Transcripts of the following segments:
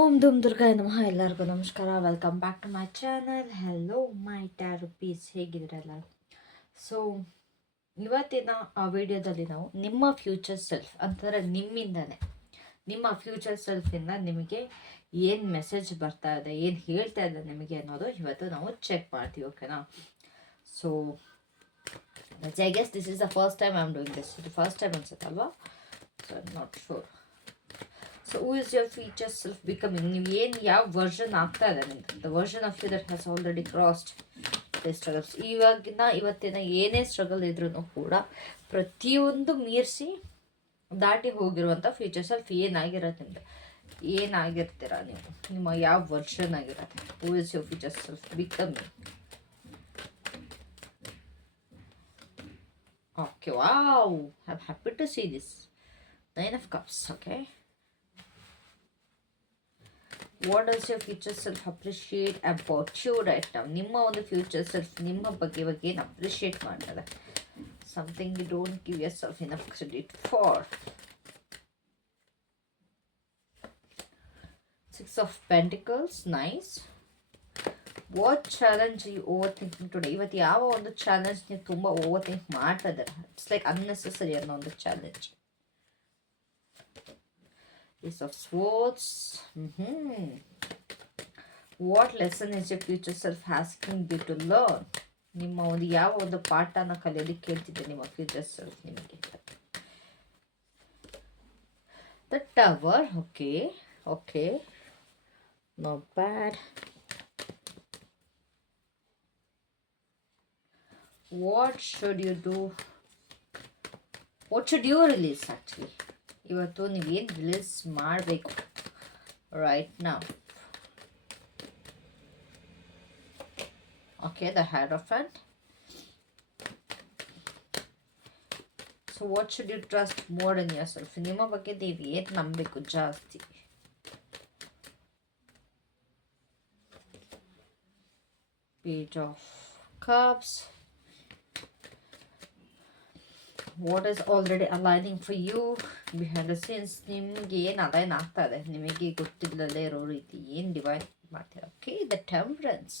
ಓಂ ಧೂಮ್ ದುರ್ಗಾ ನಮಃ ಎಲ್ಲರಿಗೂ ನಮಸ್ಕಾರ. Welcome back to my channel hello my tarot peeps ಹೇಗಿದ್ದೀರಲ್ಲ? So ಇವತ್ತಿನ ಆ ವಿಡಿಯೋದಲ್ಲಿ ನಾವು ನಿಮ್ಮ ಫ್ಯೂಚರ್ ಸೆಲ್ಫ್ ಅಂತಂದರೆ ನಿಮ್ಮಿಂದನೇ. ನಿಮ್ಮ ಫ್ಯೂಚರ್ ಸೆಲ್ಫಿಂದ ನಿಮಗೆ ಏನು ಮೆಸೇಜ್ ಬರ್ತಾ ಇದೆ, ಏನು ಹೇಳ್ತಾ ಇದೆ ನಿಮಗೆ ಅನ್ನೋದು ಇವತ್ತು ನಾವು ಚೆಕ್ ಮಾಡ್ತೀವಿ ಓಕೆನಾ so I guess this is the first time I am doing this ಇದು first time ಅನ್ಸುತ್ತಲ್ವಾ? So not sure so who is your future self becoming ನೀವು ಏನು ಯಾವ ವರ್ಷನ್ ಆಗ್ತಾ ಇದೆ ನಿಮ್ಗೆ the version of you that has already crossed the struggles ಇವಾಗಿನ, ಇವತ್ತಿನ ಏನೇ ಸ್ಟ್ರಗಲ್ ಇದ್ರೂ ಕೂಡ ಪ್ರತಿಯೊಂದು ಮೀರಿಸಿ ದಾಟಿ ಹೋಗಿರುವಂಥ ಫ್ಯೂಚರ್ ಸೆಲ್ಫ್ ಏನಾಗಿರತ್ತೆ ನಿಮ್ದು ಏನಾಗಿರ್ತೀರ ನೀವು? ನಿಮ್ಮ ಯಾವ ವರ್ಷನ್ ಆಗಿರತ್ತೆ who is your future self becoming okay wow am happy to see this nine of cups okay what does your future self appreciate about you right ನಾವು ನಿಮ್ಮ ಒಂದು ಫ್ಯೂಚರ್ ಸೆಲ್ಫ್ ನಿಮ್ಮ ಬಗ್ಗೆ ಬಗ್ಗೆ ಏನು ಅಪ್ರಿಷಿಯೇಟ್ ಮಾಡ್ತಾರೆ? Something you don't give your self enough credit for six of pentacles nice what challenge you over thinking today ಇವತ್ತು ಯಾವ ಒಂದು ಚಾಲೆಂಜ್ ನೀವು ತುಂಬ ಓವರ್ ಥಿಂಕ್ ಮಾಡ್ತಾ ಇದ್ದಾರೆ? ಇಟ್ಸ್ ಲೈಕ್ ಅನ್ನೆಸೆಸರಿ ಅನ್ನೋ ಒಂದು challenge Ace of Swords. Mm-hmm. What lesson is your future self asking you to learn? ನಿಮ್ಮ ಒಂದು ಯಾವ ಒಂದು ಪಾಠನ ಕಲಿಯೋದಕ್ಕೆ ಕೇಳ್ತಿದ್ದೆ, ನಿಮ್ಮ ಫ್ಯೂಚರ್ ಸೆಲ್ಫ್ ನಿಮಗೆ the tower okay okay not bad what should you do what should you release actually ಇವತ್ತು ನೀವೇನು ರಿಲೀಸ್ ಮಾಡಬೇಕು ರೈಟ್ ನಾವು okay the had of and so what should you trust more in yourself ನಿಮ್ಮ ಬಗ್ಗೆ ನೀವು ಏನು ನಂಬಬೇಕು ಜಾಸ್ತಿ page of cups What is already aligning for you behind the scenes ನಿಮಗೆ ಏನು ಅಲೈನ್ ಆಗ್ತಾ ಇದೆ? ನಿಮಗೆ ಗೊತ್ತಿಲ್ಲದೆ ಇರೋ ರೀತಿ ಏನು ಡಿವೈಡ್ ಮಾಡ್ತೀರಾ? ಓಕೆ ದ ಟೆಂಪ್ರೆನ್ಸ್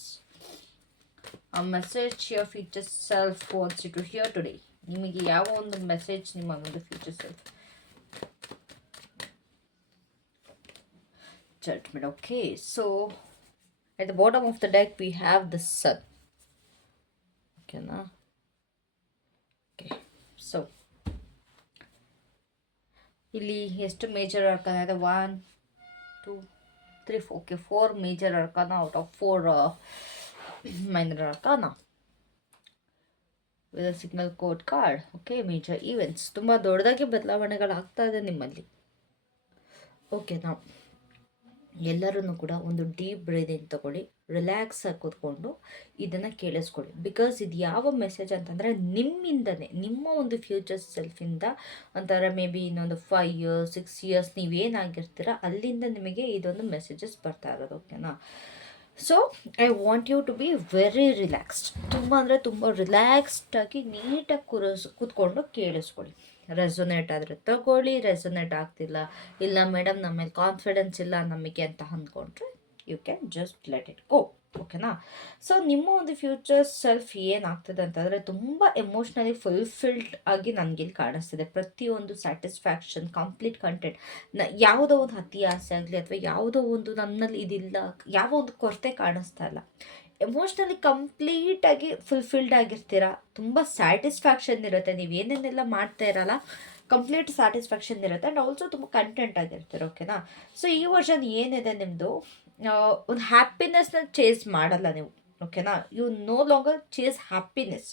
ಆ message your future self what's to hear today ನಿಮಗೆ ಯಾವ ಒಂದು ಮೆಸೇಜ್ ನಿಮ್ಮ ಒಂದು future self judgment okay, so at the bottom of the deck, we have the sun. Okay now so ಇಲ್ಲಿ ಎಷ್ಟು major arcana ಇದೆ one two three okay four major arcana out of four minor arcana with signal code card okay major events ತುಂಬ ದೊಡ್ಡದಾಗಿ ಬದಲಾವಣೆಗಳಾಗ್ತಾ ಇದೆ ನಿಮ್ಮಲ್ಲಿ. Okay ನಾವು ಎಲ್ಲರೂ ಕೂಡ ಒಂದು ಡೀಪ್ ಬ್ರೀದಿಂಗ್ ತಗೊಳ್ಳಿ ರಿಲ್ಯಾಕ್ಸ್ ಆಗಿ ಕೂತ್ಕೊಂಡು ಇದನ್ನು ಕೇಳಿಸ್ಕೊಳ್ಳಿ. ಬಿಕಾಸ್ ಇದು ಯಾವ ಮೆಸೇಜ್ ಅಂತಂದರೆ ನಿಮ್ಮಿಂದನೇ, ನಿಮ್ಮ ಒಂದು ಫ್ಯೂಚರ್ ಸೆಲ್ಫಿಂದ ಒಂಥರ ಮೇ ಬಿ ಇನ್ನೊಂದು ಫೈವ್ ಇಯರ್ಸ್ ಸಿಕ್ಸ್ ಇಯರ್ಸ್ ನೀವೇನಾಗಿರ್ತೀರ, ಅಲ್ಲಿಂದ ನಿಮಗೆ ಇದೊಂದು ಮೆಸೇಜಸ್ ಬರ್ತಾ ಇರೋದು ಓಕೆನಾ so I want you to be very relaxed ತುಂಬ ಅಂದರೆ ತುಂಬ ರಿಲ್ಯಾಕ್ಸ್ಡ್ ಆಗಿ ನೀಟಾಗಿ ಕೂರಿಸ್, ಕೂತ್ಕೊಂಡು ಕೇಳಿಸ್ಕೊಳ್ಳಿ. ರೆಸೊನೇಟ್ ಆದರೆ ತಗೊಳ್ಳಿ ರೆಸೊನೇಟ್ ಆಗ್ತಿಲ್ಲ, ಇಲ್ಲ ಮೇಡಮ್ ನಮ್ಮ ಮೇಲೆ ಕಾನ್ಫಿಡೆನ್ಸ್ ಇಲ್ಲ ನಮಗೆ ಅಂತ ಅಂದ್ಕೊಂಡ್ರೆ you can just let it go ಓಕೆನಾ ಸೊ ನಿಮ್ಮ ಒಂದು ಫ್ಯೂಚರ್ ಸೆಲ್ಫ್ ಏನಾಗ್ತದೆ ಅಂತಂದರೆ ತುಂಬ ಎಮೋಷ್ನಲಿ ಫುಲ್ಫಿಲ್ಡ್ ಆಗಿ ನನಗೆ ಇಲ್ಲಿ ಕಾಣಿಸ್ತಿದೆ. ಪ್ರತಿಯೊಂದು ಸ್ಯಾಟಿಸ್ಫ್ಯಾಕ್ಷನ್ ಕಂಪ್ಲೀಟ್ ಕಂಟೆಂಟ್ನ ಯಾವುದೋ ಒಂದು ಅತಿ ಆಸೆ ಆಗಲಿ ಅಥವಾ ಯಾವುದೋ ಒಂದು ನನ್ನಲ್ಲಿ ಇದಿಲ್ಲ, ಯಾವ ಒಂದು ಕೊರತೆ ಕಾಣಿಸ್ತಾ ಇಲ್ಲ. ಎಮೋಷ್ನಲಿ ಕಂಪ್ಲೀಟಾಗಿ ಫುಲ್ಫಿಲ್ಡ್ ಆಗಿರ್ತೀರ? ತುಂಬ ಸ್ಯಾಟಿಸ್ಫ್ಯಾಕ್ಷನ್ ಇರುತ್ತೆ. ನೀವು ಏನೇನೆಲ್ಲ ಮಾಡ್ತಾ ಇರಲ್ಲ ಕಂಪ್ಲೀಟ್ ಸ್ಯಾಟಿಸ್ಫ್ಯಾಕ್ಷನ್ ಇರುತ್ತೆ ಆ್ಯಂಡ್ ಆಲ್ಸೋ ತುಂಬ ಕಂಟೆಂಟ್ ಆಗಿರ್ತೀರ ಓಕೆನಾ ಸೊ ಈ ವರ್ಷನ್ ಏನಿದೆ ನಿಮ್ಮದು ಒಂದು ಹ್ಯಾಪಿನೆಸ್ನ ಚೇಸ್ ಮಾಡಲ್ಲ ನೀವು ಓಕೆನಾ you no longer chase happiness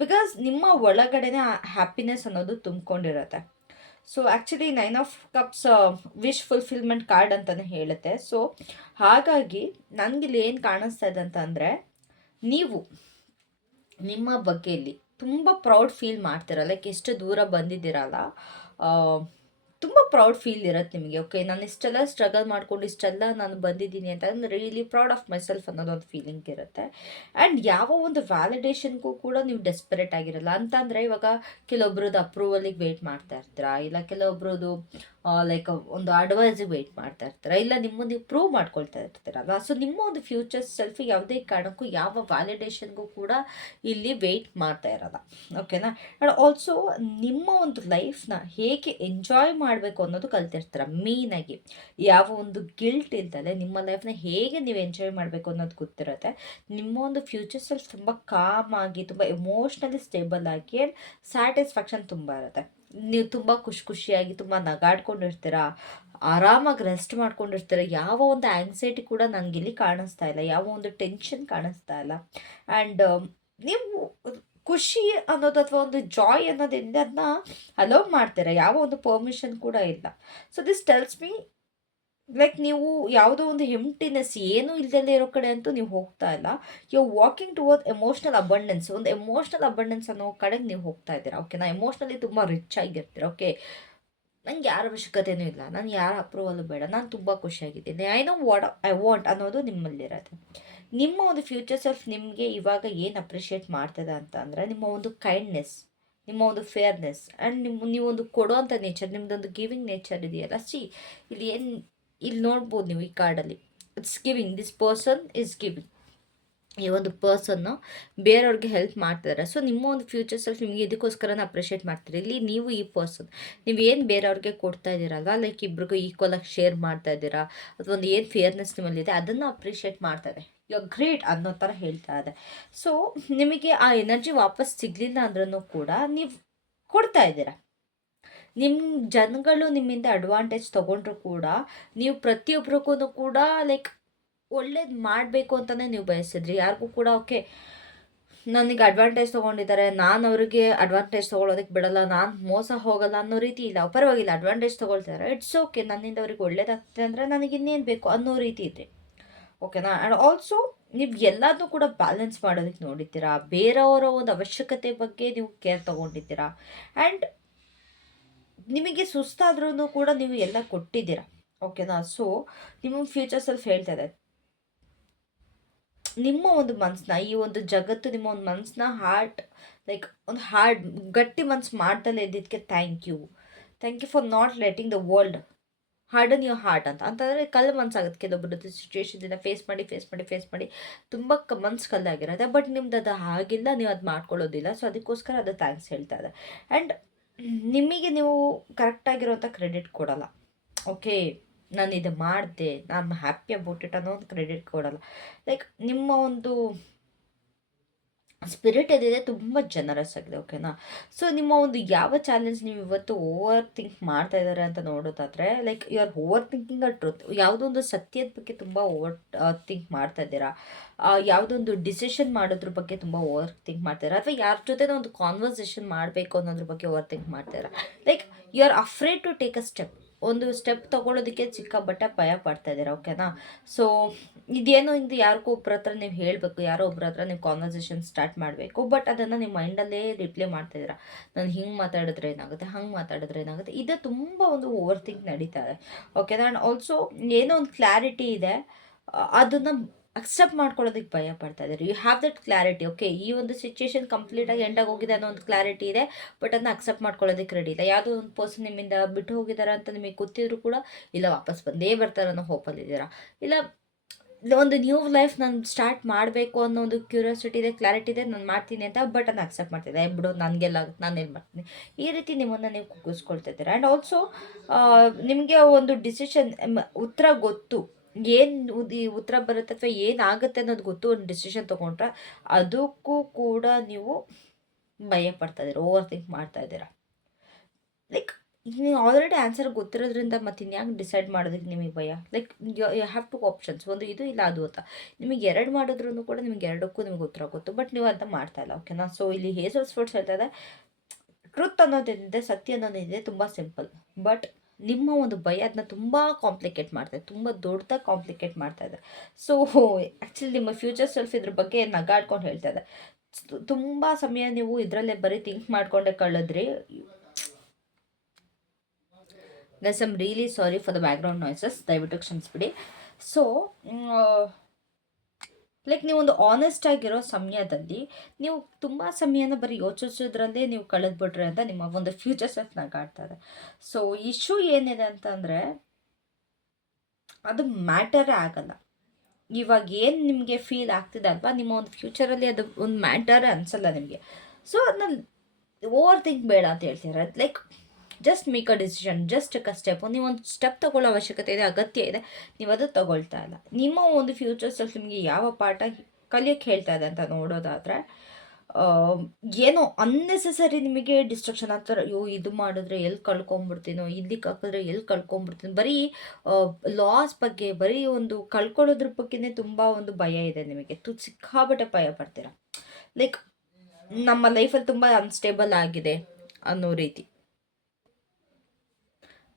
because ನಿಮ್ಮ ಒಳಗಡೆನೆ ಹ್ಯಾಪಿನೆಸ್ ಅನ್ನೋದು ತುಂಬ್ಕೊಂಡಿರುತ್ತೆ. So actually nine of cups wish fulfillment card ಅಂತಲೇ ಹೇಳುತ್ತೆ. ಸೊ ಹಾಗಾಗಿ ನನಗಿಲ್ಲಿ ಏನು ಕಾಣಿಸ್ತಾ ಇದೆ ಅಂತಂದರೆ ನೀವು ನಿಮ್ಮ ಬಗ್ಗೆಯಲ್ಲಿ ತುಂಬ ಪ್ರೌಡ್ ಫೀಲ್ ಮಾಡ್ತೀರ. ಲೈಕ್ ಎಷ್ಟು ದೂರ ಬಂದಿದ್ದೀರಲ್ಲ ತುಂಬ ಪ್ರೌಡ್ ಫೀಲ್ ಇರುತ್ತೆ ನಿಮಗೆ ಓಕೆ ನಾನು ಇಷ್ಟೆಲ್ಲ ಸ್ಟ್ರಗಲ್ ಮಾಡ್ಕೊಂಡು ಇಷ್ಟೆಲ್ಲ ನಾನು ಬಂದಿದ್ದೀನಿ ಅಂತ ಅಂದ್ರೆ ರಿಯಲಿ ಪ್ರೌಡ್ ಆಫ್ ಮೈಸೆಲ್ಫ್ ಅನ್ನೋದೊಂದು ಫೀಲಿಂಗ್ ಇರುತ್ತೆ. ಆ್ಯಂಡ್ ಯಾವ ಒಂದು ವ್ಯಾಲಿಡೇಷನ್ಗೂ ಕೂಡ ನೀವು ಡೆಸ್ಪರೇಟ್ ಆಗಿರಲ್ಲ. ಅಂತಂದರೆ ಇವಾಗ ಕೆಲವೊಬ್ರದ್ದು ಅಪ್ರೂವಲಿಗೆ ವೆಯ್ಟ್ ಮಾಡ್ತಾ ಇರ್ತೀರಾ? ಇಲ್ಲ ಕೆಲವೊಬ್ರದ್ದು ಲೈಕ್ ಒಂದು ಅಡ್ವೈಸಿಗೆ ವೆಯ್ಟ್ ಮಾಡ್ತಾ ಇರ್ತೀರಾ? ಇಲ್ಲ ನಿಮ್ಮ ನೀವು ಪ್ರೂವ್ ಮಾಡ್ಕೊಳ್ತಾ ಇರ್ತೀರಲ್ವ ಸೊ ನಿಮ್ಮ ಒಂದು ಫ್ಯೂಚರ್ ಸೆಲ್ಫ್ ಯಾವುದೇ ಕಾರಣಕ್ಕೂ ಯಾವ ವ್ಯಾಲಿಡೇಷನ್ಗೂ ಕೂಡ ಇಲ್ಲಿ ವೆಯ್ಟ್ ಮಾಡ್ತಾ ಇರಲ್ಲ ಓಕೆನಾ ಆ್ಯಂಡ್ ಆಲ್ಸೋ ನಿಮ್ಮ ಒಂದು ಲೈಫ್ನ ಹೇಗೆ ಎಂಜಾಯ್ ಮಾಡಬೇಕು ಅನ್ನೋದು ಕಲ್ತಿರ್ತೀರ, ಮೇಯ್ನಾಗಿ. ಯಾವ ಒಂದು ಗಿಲ್ಟ್ ಇಲ್ದಲೆ ನಿಮ್ಮ ಲೈಫ್ನ ಹೇಗೆ ನೀವು ಎಂಜಾಯ್ ಮಾಡಬೇಕು ಅನ್ನೋದು ಗೊತ್ತಿರುತ್ತೆ. ನಿಮ್ಮ ಒಂದು ಫ್ಯೂಚರ್ ತುಂಬ ಕಾಮ್ ಆಗಿ, ತುಂಬ ಎಮೋಷ್ನಲಿ ಸ್ಟೇಬಲ್ ಆಗಿ ಆ್ಯಂಡ್ ಸ್ಯಾಟಿಸ್ಫ್ಯಾಕ್ಷನ್ ತುಂಬ ಇರುತ್ತೆ. ನೀವು ತುಂಬ ಖುಷಿ ಖುಷಿಯಾಗಿ, ತುಂಬ ನಗಾಡ್ಕೊಂಡಿರ್ತೀರಾ, ಆರಾಮಾಗಿ ರೆಸ್ಟ್ ಮಾಡ್ಕೊಂಡಿರ್ತೀರ, ಯಾವ ಒಂದು ಆ್ಯಂಗ್ಸೈಟಿ ಕೂಡ ನನಗಿಲ್ಲಿ ಕಾಣಿಸ್ತಾ ಇಲ್ಲ, ಯಾವ ಒಂದು ಟೆನ್ಷನ್ ಕಾಣಿಸ್ತಾ ಇಲ್ಲ. ಆ್ಯಂಡ್ ನೀವು ಖುಷಿ ಅನ್ನೋದು ಅಥವಾ ಒಂದು ಜಾಯ್ ಅನ್ನೋದಿಂದ ಅದನ್ನ ಅಲೋ ಮಾಡ್ತೀರಾ? ಯಾವ ಒಂದು ಪರ್ಮಿಷನ್ ಕೂಡ ಇಲ್ಲ. So this tells me like ನೀವು ಯಾವುದೋ ಒಂದು ಹೆಮ್ಟಿನೆಸ್ ಏನೂ ಇಲ್ದಲ್ಲೇ ಇರೋ ಕಡೆ ಅಂತೂ ನೀವು ಹೋಗ್ತಾ ಇಲ್ಲ. You walking toward emotional abundance ಒಂದು ಎಮೋಷ್ನಲ್ ಅಬಂಡೆನ್ಸ್ ಅನ್ನೋ ಕಡೆಗೆ ನೀವು ಹೋಗ್ತಾ ಇದ್ದೀರಾ. ಓಕೆ ನಾ ಎಮೋಷ್ನಲಿ ತುಂಬ ರಿಚ್ ಆಗಿರ್ತೀರ. ಓಕೆ ನಂಗೆ ಯಾರ ಅವಶ್ಯಕತೆಯೂ ಇಲ್ಲ. ನಾನು ಯಾರ ಅಪ್ರೂವಲ್ಲೂ ಬೇಡ. ನಾನು ತುಂಬ ಖುಷಿಯಾಗಿದ್ದೀನಿ. I know what I want ಅನ್ನೋದು ನಿಮ್ಮಲ್ಲಿರತ್ತೆ. ನಿಮ್ಮ ಒಂದು ಫ್ಯೂಚರ್ ಸೆಲ್ಫ್ ನಿಮಗೆ ಇವಾಗ ಏನು ಅಪ್ರಿಷಿಯೇಟ್ ಮಾಡ್ತದೆ ಅಂತ ಅಂದರೆ ನಿಮ್ಮ ಒಂದು ಕೈಂಡ್ನೆಸ್ ನಿಮ್ಮ ಒಂದು ಫೇರ್ನೆಸ್ ಆ್ಯಂಡ್ ನಿಮ್ಮ ನೀವೊಂದು ಕೊಡೋವಂಥ ನೇಚರ್ ನಿಮ್ಮದೊಂದು ಗಿವಿಂಗ್ ನೇಚರ್ ಇದೆಯಲ್ಲ. ಸಿ ಇಲ್ಲಿ ಏನು, ಇಲ್ಲಿ ನೋಡ್ಬೋದು ನೀವು ಈ ಕಾರ್ಡಲ್ಲಿ it's giving this person is giving ಈ ಒಂದು ಪರ್ಸನ್ನು ಬೇರೆಯವ್ರಿಗೆ ಹೆಲ್ಪ್ ಮಾಡ್ತಿದ್ದಾರೆ. ಸೊ, ನಿಮ್ಮ ಒಂದು ಫ್ಯೂಚರ್ ಸೆಲ್ಫ್ ನಿಮಗೆ ಇದಕ್ಕೋಸ್ಕರನೇ ಅಪ್ರಿಷಿಯೇಟ್ ಮಾಡ್ತೀರಿ ಇಲ್ಲಿ ನೀವು ಈ ಪರ್ಸನ್ ನೀವು ಏನು ಬೇರೆಯವ್ರಿಗೆ ಕೊಡ್ತಾ ಇದ್ದೀರಲ್ವ? ಲೈಕ್ ಇಬ್ರಿಗೂ ಈಕ್ವಲಾಗಿ ಶೇರ್ ಮಾಡ್ತಾ ಇದ್ದೀರಾ? ಅಥವಾ ಒಂದು ಏನು ಫೇರ್ನೆಸ್ ನಿಮ್ಮಲ್ಲಿದೆ ಅದನ್ನು ಅಪ್ರಿಷಿಯೇಟ್ ಮಾಡ್ತಾರೆ ಯು ಗ್ರೇಟ್ ಅನ್ನೋ ಥರ ಹೇಳ್ತಾ ಇದೆ. ಸೊ ನಿಮಗೆ ಆ ಎನರ್ಜಿ ವಾಪಸ್ ಸಿಗಲಿಲ್ಲ ಅಂದ್ರೂ ಕೂಡ ನೀವು ಕೊಡ್ತಾ ಇದ್ದೀರಾ? ನಿಮ್ಮ ಜನಗಳು ನಿಮ್ಮಿಂದ ಅಡ್ವಾಂಟೇಜ್ ತೊಗೊಂಡ್ರು ಕೂಡ, ನೀವು ಪ್ರತಿಯೊಬ್ಬರಿಗೂ ಕೂಡ ಲೈಕ್ ಒಳ್ಳೇದು ಮಾಡಬೇಕು ಅಂತಲೇ ನೀವು ಬಯಸಿದ್ರಿ. ಯಾರಿಗೂ ಕೂಡ ಓಕೆ, ನನಗೆ ಅಡ್ವಾಂಟೇಜ್ ತೊಗೊಂಡಿದ್ದಾರೆ, ನಾನು ಅವರಿಗೆ ಅಡ್ವಾಂಟೇಜ್ ತೊಗೊಳೋದಕ್ಕೆ ಬಿಡಲ್ಲ, ನಾನು ಮೋಸ ಹೋಗಲ್ಲ ಅನ್ನೋ ರೀತಿ ಇಲ್ಲ. ಪರವಾಗಿಲ್ಲ ಅಡ್ವಾಂಟೇಜ್ ತೊಗೊಳ್ತಾರೆ. ಇಟ್ಸ್ ಓಕೆ ನನ್ನಿಂದ ಅವ್ರಿಗೆ ಒಳ್ಳೇದಾಗ್ತದೆ ಅಂದರೆ ನನಗೆ ಇನ್ನೇನು ಬೇಕು ಅನ್ನೋ ರೀತಿ ಇದೆ. ಓಕೆನಾ ಆ್ಯಂಡ್ ಆಲ್ಸೋ ನೀವು ಎಲ್ಲದನ್ನೂ ಕೂಡ ಬ್ಯಾಲೆನ್ಸ್ ಮಾಡೋದಕ್ಕೆ ನೋಡಿದ್ದೀರಾ? ಬೇರೆಯವರ ಒಂದು ಅವಶ್ಯಕತೆ ಬಗ್ಗೆ ನೀವು ಕೇರ್ ತೊಗೊಂಡಿದ್ದೀರಾ? ಆ್ಯಂಡ್ ನಿಮಗೆ ಸುಸ್ತಾದ್ರೂ ಕೂಡ ನೀವು ಎಲ್ಲ ಕೊಟ್ಟಿದ್ದೀರಾ? ಓಕೆನಾ ಸೊ ನಿಮ್ಮ ಫ್ಯೂಚರ್ ಸೆಲ್ಫ್ ಹೇಳ್ತಾ ನಿಮ್ಮ ಒಂದು ಮನಸ್ಸನ್ನ ಈ ಒಂದು ಜಗತ್ತು ನಿಮ್ಮ ಒಂದು ಮನಸ್ಸನ್ನ ಹಾರ್ಟ್ ಲೈಕ್ ಒಂದು ಹಾರ್ಡ್ ಗಟ್ಟಿ ಮನ್ಸು ಮಾಡ್ದಲೇ ಇದ್ದಿದ್ದಕ್ಕೆ thank you thank you for not letting the world harden your heart ಅಂತ. ಅಂತಂದರೆ ಕಲ್ಲು ಮನ್ಸಾಗುತ್ತೆ. ಕೆಲವೊಬ್ಬರದ್ದು ಸಿಚುವೇಶನ್ದಿಂದ ಫೇಸ್ ಮಾಡಿ ಫೇಸ್ ಮಾಡಿ ಫೇಸ್ ಮಾಡಿ ತುಂಬ ಕ ಮನ್ಸು ಕಲ್ಲಾಗಿರುತ್ತೆ. ಬಟ್ ನಿಮ್ದು ಅದು ಆಗಿಲ್ಲ, ನೀವು ಅದು ಮಾಡ್ಕೊಳ್ಳೋದಿಲ್ಲ. ಸೊ ಅದಕ್ಕೋಸ್ಕರ ಅದು ಥ್ಯಾಂಕ್ಸ್ ಹೇಳ್ತಾ ಇದೆ. ಆ್ಯಂಡ್ ನಿಮಗೆ ನೀವು ಕರೆಕ್ಟಾಗಿರೋಂಥ ಕ್ರೆಡಿಟ್ ಕೊಡೋಲ್ಲ. ಓಕೆ ನಾನು ಇದು ಮಾಡಿದೆ, ನಾನು ಹ್ಯಾಪಿ ಅಬೌಟ್ ಇಟ್ ಅನ್ನೋ ಒಂದು ಕ್ರೆಡಿಟ್ ಕೊಡಲ್ಲ. ಲೈಕ್ ನಿಮ್ಮ ಒಂದು ಸ್ಪಿರಿಟ್ ಏನಿದೆ ತುಂಬ ಜನರಸ್ ಆಗಿದೆ ಓಕೆನಾ ಸೊ ನಿಮ್ಮ ಒಂದು ಯಾವ ಚಾಲೆಂಜ್ ನೀವು ಇವತ್ತು ಓವರ್ ಥಿಂಕ್ ಮಾಡ್ತಾ ಇದ್ದಾರೆ ಅಂತ ನೋಡೋದಾದರೆ like you are over thinking a truth ಯಾವುದೋ ಒಂದು ಸತ್ಯದ ಬಗ್ಗೆ ತುಂಬ ಓವರ್ ಥಿಂಕ್ ಮಾಡ್ತಾ ಇದ್ದೀರಾ? ಯಾವುದೋ ಒಂದು ಡಿಸಿಷನ್ ಮಾಡೋದ್ರ ಬಗ್ಗೆ ತುಂಬ ಓವರ್ ಥಿಂಕ್ ಮಾಡ್ತಾಯಿರ ಅಥವಾ ಯಾರ ಜೊತೆ ಒಂದು ಕಾನ್ವರ್ಸೇಷನ್ ಮಾಡಬೇಕು ಅನ್ನೋದ್ರ ಬಗ್ಗೆ over think ಮಾಡ್ತಾಯಿರ like you are afraid to take a step ಒಂದು ಸ್ಟೆಪ್ ತೊಗೊಳೋದಕ್ಕೆ ಬಟ್ಟೆ ಭಯ ಪಡ್ತಾ ಇದ್ದೀರಾ? ಓಕೆನಾ ಸೊ ಇದೇನೋ ಇಂದು ಯಾರಿಗೂ ಒಬ್ಬರ ಹತ್ರ ನೀವು ಹೇಳಬೇಕು, ಯಾರೋ ಒಬ್ಬರ ಹತ್ರ ನೀವು ಕಾನ್ವರ್ಸೇಷನ್ ಸ್ಟಾರ್ಟ್ ಮಾಡಬೇಕು ಬಟ್ ಅದನ್ನು ನಿಮ್ಮ ಮೈಂಡಲ್ಲೇ ರಿಪ್ಲೈ ಮಾಡ್ತಾಯಿದ್ದೀರಾ ನಾನು ಹಿಂಗೆ ಮಾತಾಡಿದ್ರೆ ಏನಾಗುತ್ತೆ, ಹಂಗೆ ಮಾತಾಡಿದ್ರೆ ಏನಾಗುತ್ತೆ? ಇದು ತುಂಬ ಒಂದು ಓವರ್ ಥಿಂಕ್ ನಡೀತಾ ಇದೆ. ಓಕೆನಾ ಆ್ಯಂಡ್ ಆಲ್ಸೋ ಏನೋ ಒಂದು ಕ್ಲಾರಿಟಿ ಇದೆ ಅದನ್ನು ಅಕ್ಸೆಪ್ಟ್ ಮಾಡ್ಕೊಳ್ಳೋದಕ್ಕೆ ಭಯ ಪಡ್ತಾ ಇದ್ದಾರೆ. You have that clarity okay ಈ ಒಂದು ಸಿಚುಯೇಷನ್ ಕಂಪ್ಲೀಟಾಗಿ ಎಂಡಾಗಿ ಹೋಗಿದೆ ಅನ್ನೋ ಒಂದು ಕ್ಲಾರಿಟಿ ಇದೆ ಬಟ್ ಅದನ್ನ ಅಕ್ಸೆಪ್ಟ್ ಮಾಡ್ಕೊಳ್ಳೋದಕ್ಕೆ ರೆಡಿ ಇಲ್ಲ. ಯಾವುದೋ ಒಂದು ಪರ್ಸನ್ ನಿಮ್ಮಿಂದ ಬಿಟ್ಟು ಹೋಗಿದ್ದಾರೆ ಅಂತ ನಿಮಗೆ ಗೊತ್ತಿದ್ರು ಕೂಡ, ಇಲ್ಲ, ವಾಪಸ್ ಬಂದೇ ಬರ್ತಾರೆ ಅನ್ನೋ ಹೋಪಲ್ಲಿದ್ದೀರಾ ಇಲ್ಲ, ಒಂದು ನ್ಯೂ ಲೈಫ್ ನಾನು ಸ್ಟಾರ್ಟ್ ಮಾಡಬೇಕು ಅನ್ನೋ ಒಂದು ಕ್ಯೂರಿಯಾಸಿಟಿ ಇದೆ ಕ್ಲಾರಿಟಿ ಇದೆ, ನಾನು ಮಾಡ್ತೀನಿ ಅಂತ ಬಟ್ ಅದನ್ನ ಅಕ್ಸೆಪ್ಟ್ ಮಾಡ್ತಿದ್ದೆ ಬಿಡು, ನನಗೆಲ್ಲ, ನಾನು ಏನು ಮಾಡ್ತೀನಿ? ಈ ರೀತಿ ನಿಮ್ಮನ್ನು ನೀವು ಕುಗ್ಗಿಸ್ಕೊಳ್ತಾ ಇದ್ದೀರಾ? ಆ್ಯಂಡ್ ಆಲ್ಸೋ ನಿಮಗೆ ಒಂದು ಡಿಸಿಷನ್ ಉತ್ತರ ಗೊತ್ತು. ಏನು ಉತ್ತರ ಬರುತ್ತೆ ಅಥವಾ ಏನಾಗುತ್ತೆ ಅನ್ನೋದು ಗೊತ್ತು, ಒಂದು ಡಿಸಿಷನ್ ತೊಗೊಂಡ್ರೆ ಅದಕ್ಕೂ ಕೂಡ ನೀವು ಭಯ ಪಡ್ತಾ ಇದ್ದೀರ ಓವರ್ ಥಿಂಕ್ ಮಾಡ್ತಾ ಇದ್ದೀರಾ? ಲೈಕ್ ನೀವು ಆಲ್ರೆಡಿ ಆನ್ಸರ್ ಗೊತ್ತಿರೋದ್ರಿಂದ ಮತ್ತೆ ಇನ್ಯಾಕೆ ಡಿಸೈಡ್ ಮಾಡೋದಕ್ಕೆ ನಿಮಗೆ ಭಯ? Like you you have two options ಒಂದು ಇದು ಇಲ್ಲ ಅದು ಅಂತ. ನಿಮಗೆ ಎರಡು ಮಾಡಿದ್ರೂ ಕೂಡ ನಿಮಗೆ ಎರಡಕ್ಕೂ ನಿಮ್ಗೆ ಉತ್ತರ ಗೊತ್ತು ಬಟ್ ನೀವು ಅಂತ ಮಾಡ್ತಾ ಇಲ್ಲ ಓಕೆನಾ ಸೊ ಇಲ್ಲಿ ಹೇಸಲ್ ಸ್ಪೋರ್ಟ್ಸ್ ಹೇಳ್ತಾ ಇದೆ ಟ್ರೂತ್ ಅನ್ನೋದೇನಿದೆ ಸತ್ಯ ಅನ್ನೋದೇನಿದೆ ತುಂಬ ಸಿಂಪಲ್ ಬಟ್ ನಿಮ್ಮ ಒಂದು ಭಯ ಅದನ್ನ ತುಂಬ ಕಾಂಪ್ಲಿಕೇಟ್ ಮಾಡ್ತಾಯಿದೆ ತುಂಬ ದೊಡ್ಡದಾಗಿ ಕಾಂಪ್ಲಿಕೇಟ್ ಮಾಡ್ತಾ ಇದೆ. ಸೊ ಆ್ಯಕ್ಚುಲಿ ನಿಮ್ಮ ಫ್ಯೂಚರ್ ಸೆಲ್ಫ್ ಇದ್ರ ಬಗ್ಗೆ ನಗಾಡ್ಕೊಂಡು ಹೇಳ್ತಾ ಇದೆ. ತುಂಬ ಸಮಯ ನೀವು ಇದರಲ್ಲೇ ಬರೀ ಥಿಂಕ್ ಮಾಡ್ಕೊಂಡೆ ಕಳೆದ್ರಿ. Guys I'm really sorry for the background noises ದಯವಿಟ್ಟು ಕ್ಷಮಿಸ್ಬಿಡಿ. ಸೊ ಲೈಕ್ ನೀವು ಒಂದು ಆನೆಸ್ಟ್ ಆಗಿರೋ ಸಮಯದಲ್ಲಿ ನೀವು ತುಂಬ ಸಮಯನ ಬರೀ ಯೋಚಿಸೋದ್ರಲ್ಲೇ ನೀವು ಕಳೆದ್ಬಿಟ್ರೆ ಅಂತ ನಿಮ್ಮ ಒಂದು ಫ್ಯೂಚರ್ ಸೆಲ್ಫ್ ನಗಾಡ್ತಾರೆ. ಸೊ ಇಶ್ಯೂ ಏನಿದೆ ಅಂತಂದರೆ, ಅದು ಮ್ಯಾಟರೇ ಆಗಲ್ಲ. ಇವಾಗ ಏನು ನಿಮಗೆ ಫೀಲ್ ಆಗ್ತಿದೆ ಅಲ್ವಾ? ನಿಮ್ಮ ಒಂದು ಫ್ಯೂಚರಲ್ಲಿ ಅದು ಒಂದು ಮ್ಯಾಟರೇ ಅನಿಸಲ್ಲ ನಿಮಗೆ. ಸೊ ಅದನ್ನ ಓವರ್ ಥಿಂಕ್ ಬೇಡ ಅಂತ ಹೇಳ್ತೀರ like just make a decision just a step ನೀವು ಒಂದು ಸ್ಟೆಪ್ ತಗೊಳ್ಳೋ ಅವಶ್ಯಕತೆ ಇದೆ, ಅಗತ್ಯ ಇದೆ. ನೀವು ಅದು ತಗೊಳ್ತಾ ಇಲ್ಲ. ನಿಮ್ಮ ಒಂದು ಫ್ಯೂಚರ್ಸಲ್ಲಿ ನಿಮಗೆ ಯಾವ ಪಾಠ ಕಲಿಯೋಕ್ಕೆ ಹೇಳ್ತಾ ಇದೆ ಅಂತ ನೋಡೋದಾದರೆ ಏನೋ ಅನ್ನೆಸೆಸರಿ ನಿಮಗೆ ಡಿಸ್ಟ್ರಕ್ಷನ್ ಆಗ್ತಾರೆ ಅಯ್ಯೋ, ಇದು ಮಾಡಿದ್ರೆ ಎಲ್ಲಿ ಕಳ್ಕೊಂಬಿಡ್ತೀನೋ, ಇಲ್ಲಿಗೆ ಹಾಕಿದ್ರೆ ಎಲ್ಲಿ ಕಳ್ಕೊಂಬಿಡ್ತೀನಿ. ಬರೀ ಲಾಸ್ ಬಗ್ಗೆ, ಬರೀ ಒಂದು ಕಳ್ಕೊಳ್ಳೋದ್ರ ಬಗ್ಗೆನೇ ತುಂಬ ಒಂದು ಭಯ ಇದೆ ನಿಮಗೆ. ತು ಸಿಕ್ಕಾಬಟ್ಟೆ ಭಯ ಪಡ್ತೀರ? ಲೈಕ್ ನಮ್ಮ ಲೈಫಲ್ಲಿ ತುಂಬ ಅನ್ಸ್ಟೇಬಲ್ ಆಗಿದೆ ಅನ್ನೋ ರೀತಿ.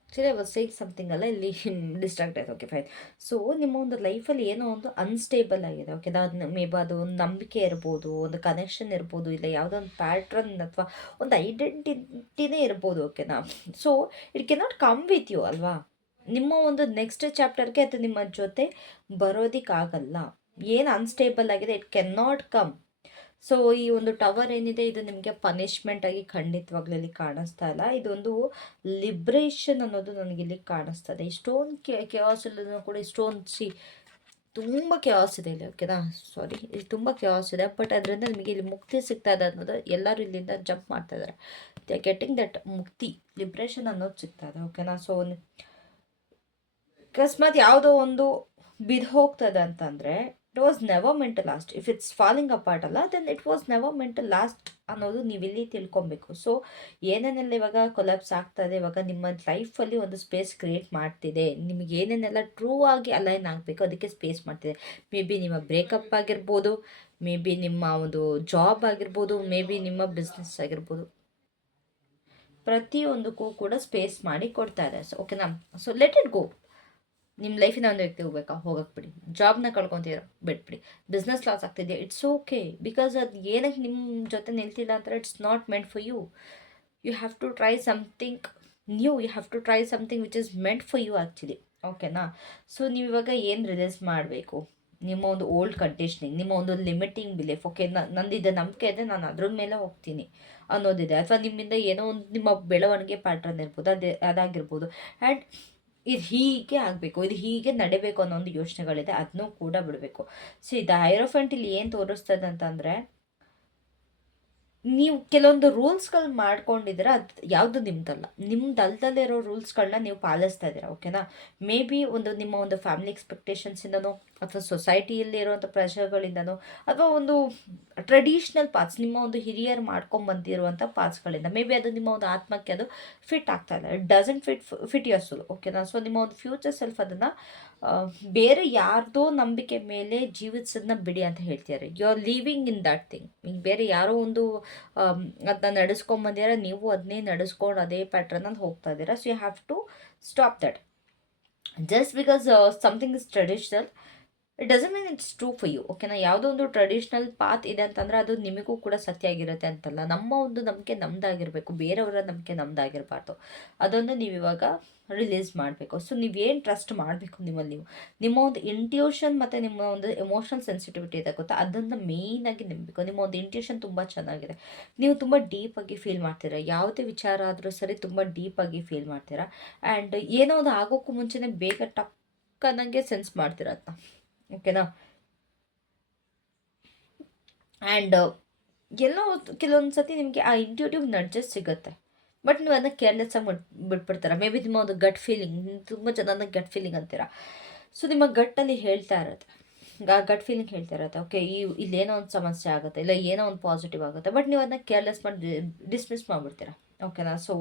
ಆ್ಯಕ್ಚುಲಿ ವಾಸ್ ಸೇಕ್ ಸಮಥಿಂಗ್ ಅಲ್ಲ ಇಲ್ಲಿ ಡಿಸ್ಟ್ರಾಕ್ಟ್ ಆಯ್ತು. ಓಕೆ ಫೈನ್ ಸೊ ನಿಮ್ಮ ಒಂದು ಲೈಫಲ್ಲಿ ಏನೋ ಒಂದು ಅನ್ಸ್ಟೇಬಲ್ ಆಗಿದೆ. ಓಕೆ ಅದು ಮೇ ಬಿ ಅದು ಒಂದು ನಂಬಿಕೆ ಇರ್ಬೋದು, ಒಂದು ಕನೆಕ್ಷನ್ ಇರ್ಬೋದು, ಇಲ್ಲ ಯಾವುದೋ ಒಂದು ಪ್ಯಾಟ್ರನ್ ಅಥವಾ ಒಂದು ಐಡೆಂಟಿಟಿನೇ ಇರ್ಬೋದು ಓಕೆನಾ so it cannot come with you ಅಲ್ವಾ? ನಿಮ್ಮ ಒಂದು ನೆಕ್ಸ್ಟ್ ಚಾಪ್ಟರ್ಗೆ ಅದು ನಿಮ್ಮ ಜೊತೆ ಬರೋದಕ್ಕಾಗಲ್ಲ. ಏನು ಅನ್ಸ್ಟೇಬಲ್ ಆಗಿದೆ it can not come so ಈ ಒಂದು ಟವರ್ ಏನಿದೆ, ಇದು ನಿಮಗೆ ಪನಿಷ್ಮೆಂಟ್ ಆಗಿ ಖಂಡಿತವಾಗ್ಲೂ ಇಲ್ಲಿ ಕಾಣಿಸ್ತಾ ಇಲ್ಲ. ಇದೊಂದು ಲಿಬ್ರೇಷನ್ ಅನ್ನೋದು ನನಗೆ ಇಲ್ಲಿ ಕಾಣಿಸ್ತದೆ ಇಷ್ಟೊಂದು ಕ್ಯಾಸ್ ಕೆವಾಸ್ ಕೂಡ ಸ್ಟೋನ್ ಸಿ ತುಂಬ ಕೆವಾಸ್ ಇದೆ ಇಲ್ಲಿ ಓಕೆನಾ ಸಾರಿ ಇಲ್ಲಿ ತುಂಬ ಕೆವಾಸ್ ಇದೆ. ಬಟ್ ಅದರಿಂದ ನಿಮಗೆ ಇಲ್ಲಿ ಮುಕ್ತಿ ಸಿಗ್ತಾ ಇದೆ ಅನ್ನೋದು ಎಲ್ಲರೂ ಇಲ್ಲಿಂದ ಜಂಪ್ ಮಾಡ್ತಾ ಇದ್ದಾರೆ ದೇ ಗೆಟಿಂಗ್ ದಟ್ ಮುಕ್ತಿ ಲಿಬ್ರೇಷನ್ ಅನ್ನೋದು ಸಿಗ್ತಾ ಇದೆ ಓಕೆನಾ ಸೊ ಅಕಸ್ಮಾತ್ ಯಾವುದೋ ಒಂದು ಬಿದ್ದು ಹೋಗ್ತದೆ ಅಂತಂದರೆ it was never meant last if it's falling apart ಅಲ್ಲ then it was never meant last ಅನ್ನೋದು ನೀವಿಲ್ಲಿ ತಿಳ್ಕೊಬೇಕು. ಸೊ ಏನೇನೆಲ್ಲ ಇವಾಗ ಕೊಲಾಪ್ಸ್ ಆಗ್ತದೆ ಇವಾಗ ನಿಮ್ಮ ಲೈಫಲ್ಲಿ ಒಂದು ಸ್ಪೇಸ್ ಕ್ರಿಯೇಟ್ ಮಾಡ್ತಿದೆ, ನಿಮಗೆ ಏನೇನೆಲ್ಲ ಟ್ರೂ ಆಗಿ ಅಲೈನ್ ಆಗಬೇಕು, ಅದಕ್ಕೆ ಸ್ಪೇಸ್ ಮಾಡ್ತಿದೆ. ಮೇ ಬಿ ನಿಮ್ಮ ಬ್ರೇಕಪ್ ಆಗಿರ್ಬೋದು ಮೇ ಬಿ ನಿಮ್ಮ ಒಂದು ಜಾಬ್ ಆಗಿರ್ಬೋದು ಮೇ ಬಿ ನಿಮ್ಮ ಬಿಸ್ನೆಸ್ ಆಗಿರ್ಬೋದು. ಪ್ರತಿಯೊಂದಕ್ಕೂ ಕೂಡ ಸ್ಪೇಸ್ ಮಾಡಿ ಕೊಡ್ತಾ ಇದೆ ಸೊ ಓಕೆನಾ ಸೊ ಲೆಟ್ ಇಟ್ ಗೋ ನಿಮ್ಮ ಲೈಫಿನ ಒಂದು ವ್ಯಕ್ತಿ ಹೋಗ್ಬೇಕಾ? ಹೋಗಕ್ಕೆ ಬಿಡಿ ಜಾಬ್ನ ಕಳ್ಕೊತೀರ, ಬಿಟ್ಬಿಡಿ. ಬಿಸ್ನೆಸ್ ಲಾಸ್ ಆಗ್ತಿದೆಯಾ ಇಟ್ಸ್ ಓಕೆ ಬಿಕಾಸ್ ಅದು ಏನಕ್ಕೆ ನಿಮ್ಮ ಜೊತೆ ನಿಲ್ತಿಲ್ಲ ಅಂದರೆ it's not meant for you you have to try something new you have to try something which is meant for you actually ಓಕೆನಾ ಸೊ ನೀವು ಇವಾಗ ಏನು ರಿಲೀಸ್ ಮಾಡಬೇಕು? ನಿಮ್ಮ ಒಂದು ಓಲ್ಡ್ ಕಂಡೀಷ್ನಿಂಗ್ ನಿಮ್ಮ ಒಂದು ಲಿಮಿಟಿಂಗ್ ಬಿಲೀಫ್ ಓಕೆ ನಂದಿದ್ದ ನಂಬಿಕೆ ಇದೆ, ನಾನು ಅದ್ರ ಮೇಲೆ ಹೋಗ್ತೀನಿ ಅನ್ನೋದಿದೆ. ಅಥವಾ ನಿಮ್ಮಿಂದ ಏನೋ ಒಂದು ನಿಮ್ಮ ಬೆಳವಣಿಗೆ ಪ್ಯಾಟ್ರನ್ ಇರ್ಬೋದು, ಅದೇ ಅದಾಗಿರ್ಬೋದು. ಆ್ಯಂಡ್ ಇದು ಹೀಗೆ ಆಗಬೇಕು, ಇದು ಹೀಗೆ ನಡಿಬೇಕು ಅನ್ನೋ ಒಂದು ಯೋಚನೆಗಳಿದೆ, ಅದನ್ನೂ ಕೂಡ ಬಿಡಬೇಕು. ಸೊ ಇದು ಹೈರೋಫೆಂಟ್ ಇಲ್ಲಿ ಏನು ತೋರಿಸ್ತದೆ ಅಂತಂದರೆ, ನೀವು ಕೆಲವೊಂದು ರೂಲ್ಸ್ಗಳು ಮಾಡ್ಕೊಂಡಿದ್ರೆ ಅದು ಯಾವುದು ನಿಮ್ದಲ್ಲ. ನಿಮ್ದು ಅಲ್ದಲ್ಲೇ ಇರೋ ರೂಲ್ಸ್ಗಳನ್ನ ನೀವು ಪಾಲಿಸ್ತಾ ಇದ್ದೀರಾ ಓಕೆನಾ ಮೇ ಬಿ ಒಂದು ನಿಮ್ಮ ಒಂದು ಫ್ಯಾಮಿಲಿ ಎಕ್ಸ್ಪೆಕ್ಟೇಷನ್ಸಿಂದನೋ ಅಥವಾ ಸೊಸೈಟಿಯಲ್ಲಿ ಇರುವಂಥ ಪ್ರೆಷರ್ಗಳಿಂದನೋ ಅಥವಾ ಒಂದು ಟ್ರೆಡಿಷ್ನಲ್ ಪಾರ್ಟ್ಸ್ ನಿಮ್ಮ ಒಂದು ಹಿರಿಯರು ಮಾಡ್ಕೊಂಡು ಬಂದಿರುವಂಥ ಪಾರ್ಟ್ಸ್ಗಳಿಂದ ಮೇ ಬಿ ಅದು ನಿಮ್ಮ ಒಂದು ಆತ್ಮಕ್ಕೆ ಅದು ಫಿಟ್ ಆಗ್ತಾ ಇಲ್ಲ. ಇಟ್ ಡಸಂಟ್ ಫಿಟ್ ಫಿಟ್ ಓಕೆನಾ ಸೊ ನಿಮ್ಮ ಒಂದು ಫ್ಯೂಚರ್ ಸೆಲ್ಫ್ ಅದನ್ನು ಬೇರೆ ಯಾರ್ದೋ ನಂಬಿಕೆ ಮೇಲೆ ಜೀವಿಸೋದನ್ನ ಬಿಡಿ ಅಂತ ಹೇಳ್ತಿದ್ದಾರೆ. You are living in that thing ಈಗ ಬೇರೆ ಯಾರೋ ಒಂದು ಅದನ್ನ ನಡೆಸ್ಕೊಂಬಂದಿರ ನೀವು ಅದನ್ನೇ ನಡೆಸ್ಕೊಂಡು ಅದೇ ಪ್ಯಾಟ್ರನಲ್ಲಿ ಹೋಗ್ತಾ ಇದ್ದೀರಾ. So you have to stop that just because something is traditional it doesn't mean it's true for you ಓಕೆನಾ ಯಾವುದೋ ಒಂದು ಟ್ರೆಡಿಷ್ನಲ್ ಪಾತ್ ಇದೆ ಅಂತಂದ್ರೆ ಅದು ನಿಮಗೂ ಕೂಡ ಸತ್ಯ ಆಗಿರುತ್ತೆ ಅಂತಲ್ಲ. ನಮ್ಮ ಒಂದು ನಂಬಿಕೆ ನಮ್ಮದಾಗಿರಬೇಕು ಬೇರೆಯವರ ನಂಬಿಕೆ ನಮ್ಮದಾಗಿರಬಾರ್ದು ಅದನ್ನು ನೀವು ಇವಾಗ ರಿಲೀಸ್ ಮಾಡಬೇಕು. ಸೊ ನೀವೇನು ಟ್ರಸ್ಟ್ ಮಾಡಬೇಕು ನಿಮ್ಮಲ್ಲಿ ನೀವು? ನಿಮ್ಮ ಒಂದು ಇಂಟ್ಯೂಷನ್ ಮತ್ತು ನಿಮ್ಮ ಒಂದು ಎಮೋಷನಲ್ ಸೆನ್ಸಿಟಿವಿಟಿ ಇದೆ ಗೊತ್ತಾ? ಅದನ್ನು ಮೇಯ್ನಾಗಿ ನಂಬಬೇಕು. ನಿಮ್ಮ ಒಂದು ಇಂಟ್ಯೂಷನ್ ತುಂಬ ಚೆನ್ನಾಗಿದೆ. ನೀವು ತುಂಬ ಡೀಪಾಗಿ ಫೀಲ್ ಮಾಡ್ತೀರಾ. ಯಾವುದೇ ವಿಚಾರ ಆದರೂ ಸರಿ ತುಂಬ ಡೀಪಾಗಿ ಫೀಲ್ ಮಾಡ್ತೀರಾ. ಆ್ಯಂಡ್ ಏನೋ ಒಂದು ಆಗೋಕ್ಕೂ ಮುಂಚೆನೇ ಬೇಗ ಟಕ್ ಅನ್ನಂಗೆ ಸೆನ್ಸ್ ಮಾಡ್ತೀರ ಅದನ್ನ ಓಕೆನಾ? ಆ್ಯಂಡ್ ಎಲ್ಲೋ ಕೆಲವೊಂದು ಸತಿ ನಿಮಗೆ ಆ ಇಂಟ್ಯೂಟಿವ್ ನಡ್ಜಸ್ ಸಿಗುತ್ತೆ. ಬಟ್ ನೀವು ಅದನ್ನ ಕೇರ್ಲೆಸ್ ಆಗಿ ಬಿಟ್ಬಿಡ್ತೀರ. ಮೇ ಬಿ ನಿಮ್ಮ ಒಂದು ಗಟ್ ಫೀಲಿಂಗ್ ತುಂಬ ಜನ ಗಟ್ ಫೀಲಿಂಗ್ ಅಂತೀರ. ಸೊ ನಿಮ್ಮ ಗಟ್ಟಲ್ಲಿ ಹೇಳ್ತಾ ಇರುತ್ತೆ. ಗಟ್ ಫೀಲಿಂಗ್ ಹೇಳ್ತಾ ಇರುತ್ತೆ. ಓಕೆ ಈ ಇಲ್ಲೇನೋ ಒಂದು ಸಮಸ್ಯೆ ಆಗುತ್ತೆ, ಇಲ್ಲ ಏನೋ ಒಂದು ಪಾಸಿಟಿವ್ ಆಗುತ್ತೆ. ಬಟ್ ನೀವು ಅದನ್ನ ಕೇರ್ಲೆಸ್ ಮಾಡಿ ಡಿಸ್ಮಿಸ್ ಮಾಡಿಬಿಡ್ತೀರಾ. ಓಕೆನಾ ಸೊ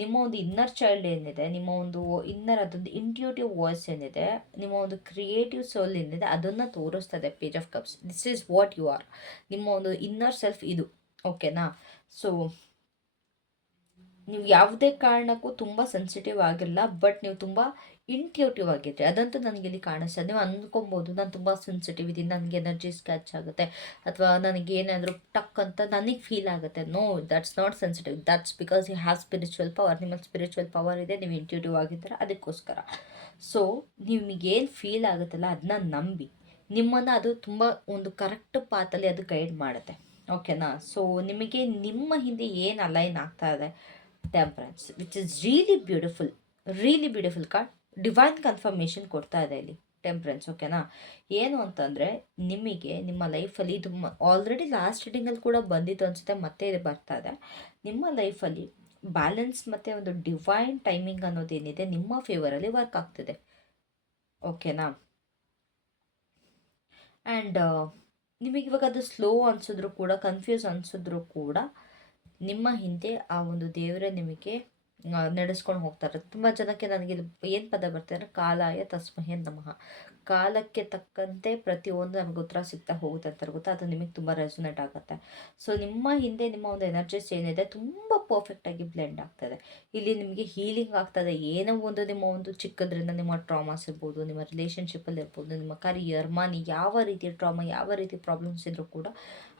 ನಿಮ್ಮ ಒಂದು ಇನ್ನರ್ ಚೈಲ್ಡ್ ಏನಿದೆ, ನಿಮ್ಮ ಒಂದು ಇನ್ನರ್ ಅದೊಂದು ಇಂಟ್ಯೂಟಿವ್ ವಾಯ್ಸ್ ಏನಿದೆ, ನಿಮ್ಮ ಒಂದು ಕ್ರಿಯೇಟಿವ್ ಸೋಲ್ ಏನಿದೆ, ಅದನ್ನು ತೋರಿಸ್ತದೆ page of cups this is what you are ನಿಮ್ಮ ಒಂದು ಇನ್ನರ್ ಸೆಲ್ಫ್ ಇದು. ಓಕೆನಾ ಸೊ ನೀವು ಯಾವುದೇ ಕಾರಣಕ್ಕೂ ತುಂಬ ಸೆನ್ಸಿಟಿವ್ ಆಗಿಲ್ಲ ಬಟ್ ನೀವು ತುಂಬ ಇಂಟ್ಯೂಟಿವ್ ಆಗಿದ್ರೆ, ಅದಂತೂ ನನಗೆ ಇಲ್ಲಿ ಕಾಣಿಸ್ತದೆ ನೀವು ಅಂದ್ಕೊಬೋದು, ನಾನು ತುಂಬ ಸೆನ್ಸಿಟಿವ್ ಇದ್ದೀನಿ ನನಗೆ ಎನರ್ಜಿ ಸ್ಕ್ಯಾಚ್ ಆಗುತ್ತೆ, ಅಥವಾ ನನಗೆ ಏನಾದರೂ ಟಕ್ ಅಂತ ನನಗೆ ಫೀಲ್ ಆಗುತ್ತೆ. No that's not sensitive that's because you have spiritual power ನಿಮ್ಮಲ್ಲಿ ಸ್ಪಿರಿಚುವಲ್ ಪವರ್ ಇದೆ, ನೀವು ಇಂಟ್ಯೂಟಿವ್ ಆಗಿದ್ದೀರ, ಅದಕ್ಕೋಸ್ಕರ. ಸೊ ನಿಮಗೇನು ಫೀಲ್ ಆಗುತ್ತಲ್ಲ ಅದನ್ನ ನಂಬಿ. ನಿಮ್ಮನ್ನು ಅದು ತುಂಬ ಒಂದು ಕರೆಕ್ಟ್ ಪಾತಲ್ಲಿ ಅದು ಗೈಡ್ ಮಾಡುತ್ತೆ. ಓಕೆನಾ ಸೊ ನಿಮಗೆ ನಿಮ್ಮ ಹಿಂದೆ ಏನು ಅಲೈನ್ ಆಗ್ತಾ ಇದೆ? Temperance which is really beautiful really beautiful card divine confirmation ಕೊಡ್ತಾ ಇದೆ ಇಲ್ಲಿ ಟೆಂಪ್ರೆನ್ಸ್ ಓಕೆನಾ ಏನು ಅಂತಂದರೆ, ನಿಮಗೆ ನಿಮ್ಮ ಲೈಫಲ್ಲಿ ಇದು ಆಲ್ರೆಡಿ ಲಾಸ್ಟ್ ರೀಡಿಂಗಲ್ಲಿ ಕೂಡ ಬಂದಿತ್ತು ಅನಿಸುತ್ತೆ, ಮತ್ತೆ ಇದು ಬರ್ತಾ ಇದೆ. ನಿಮ್ಮ ಲೈಫಲ್ಲಿ ಬ್ಯಾಲೆನ್ಸ್ ಮತ್ತು ಒಂದು ಡಿವೈನ್ ಟೈಮಿಂಗ್ ಅನ್ನೋದೇನಿದೆ ನಿಮ್ಮ ಫೇವರಲ್ಲಿ ವರ್ಕ್ ಆಗ್ತಿದೆ. ಓಕೆನಾ ಆ್ಯಂಡ್ ನಿಮಗೆ ಇವಾಗ ಅದು ಸ್ಲೋ ಅನಿಸಿದ್ರು ಕೂಡ ಕನ್ಫ್ಯೂಸ್ ಅನಿಸಿದ್ರು ಕೂಡ, ನಿಮ್ಮ ಹಿಂದೆ ಆ ಒಂದು ದೇವರೇ ನಿಮಗೆ ನಡೆಸ್ಕೊಂಡು ಹೋಗ್ತಾರೆ ತುಂಬ ಜನಕ್ಕೆ ನನಗೆ ಇದು ಏನು ಪದ ಬರ್ತಾರೆ ಕಾಲಾಯ ತಸ್ಮಹೇ ನಮಃ. ಕಾಲಕ್ಕೆ ತಕ್ಕಂತೆ ಪ್ರತಿಯೊಂದು ನಮ್ಗೆ ಉತ್ತರ ಸಿಗ್ತಾ ಹೋಗುತ್ತೆ ಅಂತ ಗೊತ್ತಾ ಅದು ನಿಮಗೆ ತುಂಬ ರೆಸೊನೇಟ್ ಆಗುತ್ತೆ. ಸೊ ನಿಮ್ಮ ಹಿಂದೆ ನಿಮ್ಮ ಒಂದು ಎನರ್ಜಿಸ್ ಏನಿದೆ ತುಂಬ ಪರ್ಫೆಕ್ಟಾಗಿ ಬ್ಲೆಂಡ್ ಆಗ್ತದೆ. ಇಲ್ಲಿ ನಿಮಗೆ ಹೀಲಿಂಗ್ ಆಗ್ತದೆ. ಏನೋ ಒಂದು ನಿಮ್ಮ ಒಂದು ಚಿಕ್ಕದ್ರಿಂದ ನಿಮ್ಮ ಟ್ರಾಮಾಸ್ ಇರ್ಬೋದು, ನಿಮ್ಮ ರಿಲೇಷನ್ಶಿಪ್ಪಲ್ಲಿ ಇರ್ಬೋದು, ನಿಮ್ಮ ಕರಿಯರ್ ಮನಿ ಯಾವ ರೀತಿಯ ಟ್ರಾಮಾ ಯಾವ ರೀತಿ ಪ್ರಾಬ್ಲಮ್ಸ್ ಇದ್ದರೂ ಕೂಡ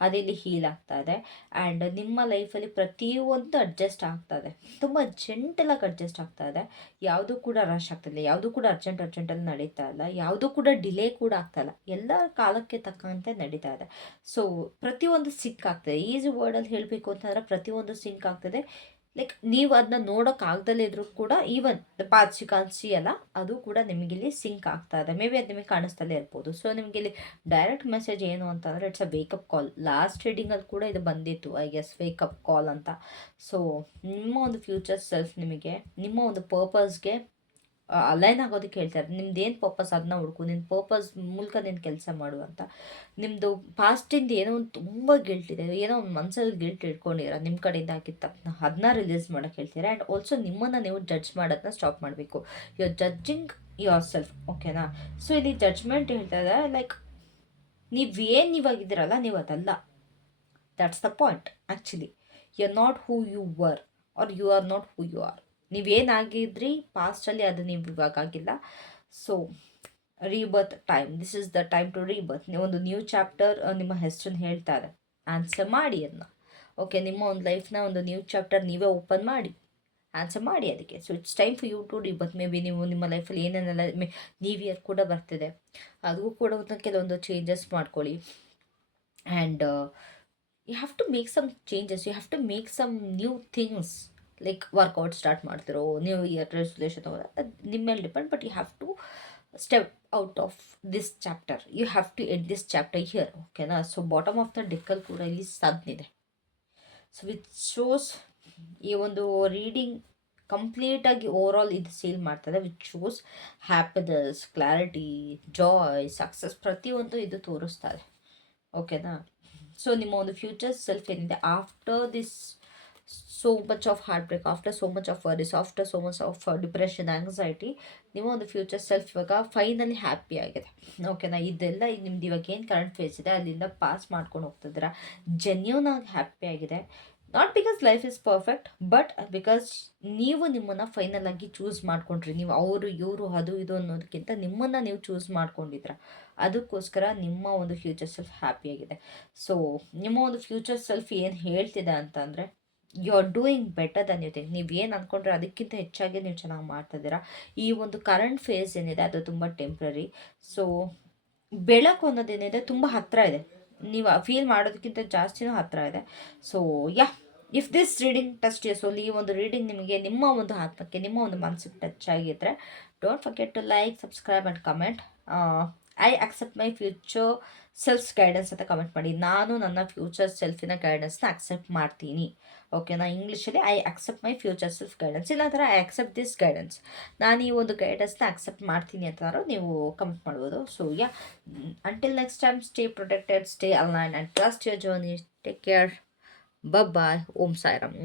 ಅದಿಲ್ಲಿ ಹೀಲ್ ಆಗ್ತಾ ಇದೆ. ಆ್ಯಂಡ್ ನಿಮ್ಮ ಲೈಫಲ್ಲಿ ಪ್ರತಿಯೊಂದು ಅಡ್ಜಸ್ಟ್ ಆಗ್ತಾ ಇದೆ. ತುಂಬ ಜೆಂಟಲಾಗಿ ಅಡ್ಜಸ್ಟ್ ಆಗ್ತಾ ಇದೆ. ಯಾವುದೂ ಕೂಡ ರಶ್ ಆಗ್ತಿಲ್ಲ ಯಾವುದೂ ಕೂಡ ಅರ್ಜೆಂಟ್ ಅರ್ಜೆಂಟಲ್ಲಿ ನಡೀತಾ ಇಲ್ಲ. ಯಾವುದೂ ಕೂಡ ಡಿಲೇ ಕೂಡ ಆಗ್ತಾ ಇಲ್ಲ ಎಲ್ಲ ಕಾಲಕ್ಕೆ ತಕ್ಕಂತೆ ನಡೀತಾ ಇದೆ. ಸೊ ಪ್ರತಿಯೊಂದು ಸಿಂಕ್ ಆಗ್ತದೆ. ಈಸಿ ವರ್ಡಲ್ಲಿ ಹೇಳಬೇಕು ಅಂತಂದ್ರೆ ಪ್ರತಿಯೊಂದು ಸಿಂಕ್ ಆಗ್ತದೆ. ಲೈಕ್ ನೀವು ಅದನ್ನ ನೋಡೋಕ್ಕಾಗ್ದಲೇ ಇದ್ರೂ ಕೂಡ ಈವನ್ ಪಾಚಿ ಕಾಂಚಿ ಅಲ್ಲ, ಅದು ಕೂಡ ನಿಮಗಿಲ್ಲಿ ಸಿಂಕ್ ಆಗ್ತಾ ಇದೆ. ಮೇ ಬಿ ಅದು ನಿಮಗೆ ಕಾಣಿಸ್ತಲೇ ಇರ್ಬೋದು. ಸೊ ನಿಮಗೆ ಇಲ್ಲಿ ಡೈರೆಕ್ಟ್ ಮೆಸೇಜ್ ಏನು ಅಂತಂದರೆ it's a wake up call last ರೀಡಿಂಗಲ್ಲಿ ಕೂಡ ಇದು ಬಂದಿತ್ತು ಐ ಗೆಸ್ ವೇಕಪ್ ಕಾಲ್ ಅಂತ. ಸೊ ನಿಮ್ಮ ಒಂದು ಫ್ಯೂಚರ್ ಸೆಲ್ಫ್ ನಿಮಗೆ, ನಿಮ್ಮ ಒಂದು ಪರ್ಪಸ್ಗೆ ಅಲೈನ್ ಆಗೋದಕ್ಕೆ ಹೇಳ್ತಾರೆ ನಿಮ್ದು ಏನು ಪರ್ಪಸ್ ಅದನ್ನ ಹುಡುಕು? ನಿನ್ನ ಪರ್ಪಸ್ ಮೂಲಕ ನೀನು ಕೆಲಸ ಮಾಡು ಅಂತ. ನಿಮ್ಮದು ಪಾಸ್ಟಿಂದ ಏನೋ ಒಂದು ತುಂಬ ಗಿಲ್ಟ್ ಇದೆ. ಏನೋ ಒಂದು ಮನಸ್ಸಲ್ಲಿ ಗಿಲ್ಟ್ ಇಟ್ಕೊಂಡಿರೋ. ನಿಮ್ಮ ಕಡೆಯಿಂದ ಆಗಿದ್ದ ತಪ್ಪನ್ನ ಅದನ್ನ ರಿಲೀಸ್ ಮಾಡೋಕ್ಕೆ ಹೇಳ್ತೀರಾ? ಆ್ಯಂಡ್ ಆಲ್ಸೋ ನಿಮ್ಮನ್ನು ನೀವು ಜಡ್ಜ್ ಮಾಡೋದನ್ನ ಸ್ಟಾಪ್ ಮಾಡಬೇಕು. You are judging yourself ಓಕೆನಾ ಸೊ ಇಲ್ಲಿ ಜಡ್ಜ್ಮೆಂಟ್ ಹೇಳ್ತಾ ಇದೆ ಲೈಕ್ ನೀವು ಏನು ಇವಾಗಿದ್ದೀರಲ್ಲ ನೀವು ಅದಲ್ಲ. That's the point actually you are not who you were are you are not who you are ನೀವೇನಾಗಿದ್ರಿ? ಪಾಸ್ಟಲ್ಲಿ ಅದು ನೀವು ಇವಾಗ ಆಗಿಲ್ಲ. So rebirth time this is the time to rebirth ಒಂದು ನ್ಯೂ ಚಾಪ್ಟರ್ ನಿಮ್ಮ ಹೆಸರನ್ನು ಹೇಳ್ತಾರೆ ಆನ್ಸರ್ ಮಾಡಿ ಅದನ್ನ ಓಕೆ ನಿಮ್ಮ ಒಂದು ಲೈಫ್ನ ಒಂದು ನ್ಯೂ ಚಾಪ್ಟರ್ ನೀವೇ ಓಪನ್ ಮಾಡಿ. ಆನ್ಸರ್ ಮಾಡಿ ಅದಕ್ಕೆ. So it's time for you to rebirth may be ನೀವು ನಿಮ್ಮ ಲೈಫಲ್ಲಿ ಏನೇನೆಲ್ಲ, ಮೇ ನ್ಯೂ ಇಯರ್ ಕೂಡ ಬರ್ತಿದೆ. ಅದಕ್ಕೂ ಕೂಡ ಒಂದು ಕೆಲವೊಂದು ಚೇಂಜಸ್ ಮಾಡ್ಕೊಳ್ಳಿ. And you have to make some changes you have to make some new things like workout start ಮಾಡ್ತಿರೋ ನ್ಯೂ ಇಯರ್ ರೆಸೊಲ್ಯೂಷನ್ ಅದು ನಿಮ್ಮ ಮೇಲೆ depend but you have to step out of this chapter you have to end this chapter here ಓಕೆನಾ so bottom of the ಡೆಕ್ಕಲ್ ಕೂಡ ಇಲ್ಲಿ ಸಾಧನಿದೆ so which shows ಈ ಒಂದು ರೀಡಿಂಗ್ ಕಂಪ್ಲೀಟಾಗಿ ಓವರ್ ಆಲ್ ಇದು ಸೇಲ್ ಮಾಡ್ತದೆ which shows happiness clarity joy success ಪ್ರತಿಯೊಂದು ಇದು ತೋರಿಸ್ತಾರೆ ಓಕೆನಾ ಸೊ ನಿಮ್ಮ ಒಂದು ಫ್ಯೂಚರ್ ಸೆಲ್ಫ್ ಏನಿದೆ after this much of heart break after so much of worries after so much of depression anxiety ನಿಮ್ಮ ಒಂದು ಫ್ಯೂಚರ್ ಸೆಲ್ಫ್ ಇವಾಗ ಫೈನಲಿ ಹ್ಯಾಪಿ ಆಗಿದೆ. ಓಕೆನಾ ಇದೆಲ್ಲ, ನಿಮ್ದು ಇವಾಗ ಏನು ಕರೆಂಟ್ ಫೇಸ್ ಇದೆ, ಅಲ್ಲಿಂದ ಪಾಸ್ ಮಾಡ್ಕೊಂಡು ಹೋಗ್ತಿದ್ದೀರಾ? ಜೆನ್ಯೂನ್ ಆಗಿ ಹ್ಯಾಪಿ ಆಗಿದೆ. Not because life is perfect but because ನೀವು ನಿಮ್ಮನ್ನು ಫೈನಲ್ ಆಗಿ ಚೂಸ್ ಮಾಡ್ಕೊಂಡ್ರಿ. ನೀವು ಅವರು, ಇವರು, ಅದು, ಇದು ಅನ್ನೋದಕ್ಕಿಂತ ನಿಮ್ಮನ್ನು ನೀವು ಚೂಸ್ ಮಾಡ್ಕೊಂಡಿದ್ರ ಅದಕ್ಕೋಸ್ಕರ ನಿಮ್ಮ ಒಂದು ಫ್ಯೂಚರ್ ಸೆಲ್ಫ್ ಹ್ಯಾಪಿಯಾಗಿದೆ ಸೊ ನಿಮ್ಮ ಒಂದು ಫ್ಯೂಚರ್ ಸೆಲ್ಫ್ ಏನು ಹೇಳ್ತಿದೆ ಅಂತಂದರೆ you are doing better than you think ನೀವು ಏನು ಅಂದ್ಕೊಂಡ್ರೆ ಅದಕ್ಕಿಂತ ಹೆಚ್ಚಾಗಿ ನೀವು ಚೆನ್ನಾಗಿ ಮಾಡ್ತಿದ್ದೀರಾ ಈ ಒಂದು ಕರೆಂಟ್ ಫೇಸ್ ಏನಿದೆ, ಅದು ತುಂಬ ಟೆಂಪ್ರರಿ ಸೊ ಬೆಳಕು ಅನ್ನೋದೇನಿದೆ ತುಂಬ ಹತ್ತಿರ ಇದೆ. ನೀವು ಫೀಲ್ ಮಾಡೋದಕ್ಕಿಂತ ಜಾಸ್ತಿನೂ ಹತ್ತಿರ ಇದೆ. So ya if this reading touch you soul ಈ ಒಂದು ರೀಡಿಂಗ್ ನಿಮಗೆ ನಿಮ್ಮ ಒಂದು ಆತ್ಮಕ್ಕೆ, ನಿಮ್ಮ ಒಂದು ಮನಸ್ಸಿಗೆ ಟಚ್ ಆಗಿದ್ದರೆ don't forget to like subscribe and comment I accept my future self guidance ಅಂತ ಕಮೆಂಟ್ ಮಾಡಿ. ನಾನು ನನ್ನ ಫ್ಯೂಚರ್ ಸೆಲ್ಫಿನ ಗೈಡೆನ್ಸ್ನ ಅಕ್ಸೆಪ್ಟ್ ಮಾಡ್ತೀನಿ. ಓಕೆನಾ ಇಂಗ್ಲೀಷಲ್ಲಿ I accept my future self guidance ಇಲ್ಲಾಂದ್ರೆ ಐ ಅಕ್ಸೆಪ್ಟ್ ದಿಸ್ ಗೈಡೆನ್ಸ್ ನಾನು ಈ ಒಂದು ಗೈಡೆನ್ಸ್ನ ಅಕ್ಸೆಪ್ಟ್ ಮಾಡ್ತೀನಿ ಅಂತಾರೋ ನೀವು ಕಮೆಂಟ್ ಮಾಡ್ಬೋದು. So ya until next time stay protected stay align and trust your journey take care bye Om Sairam.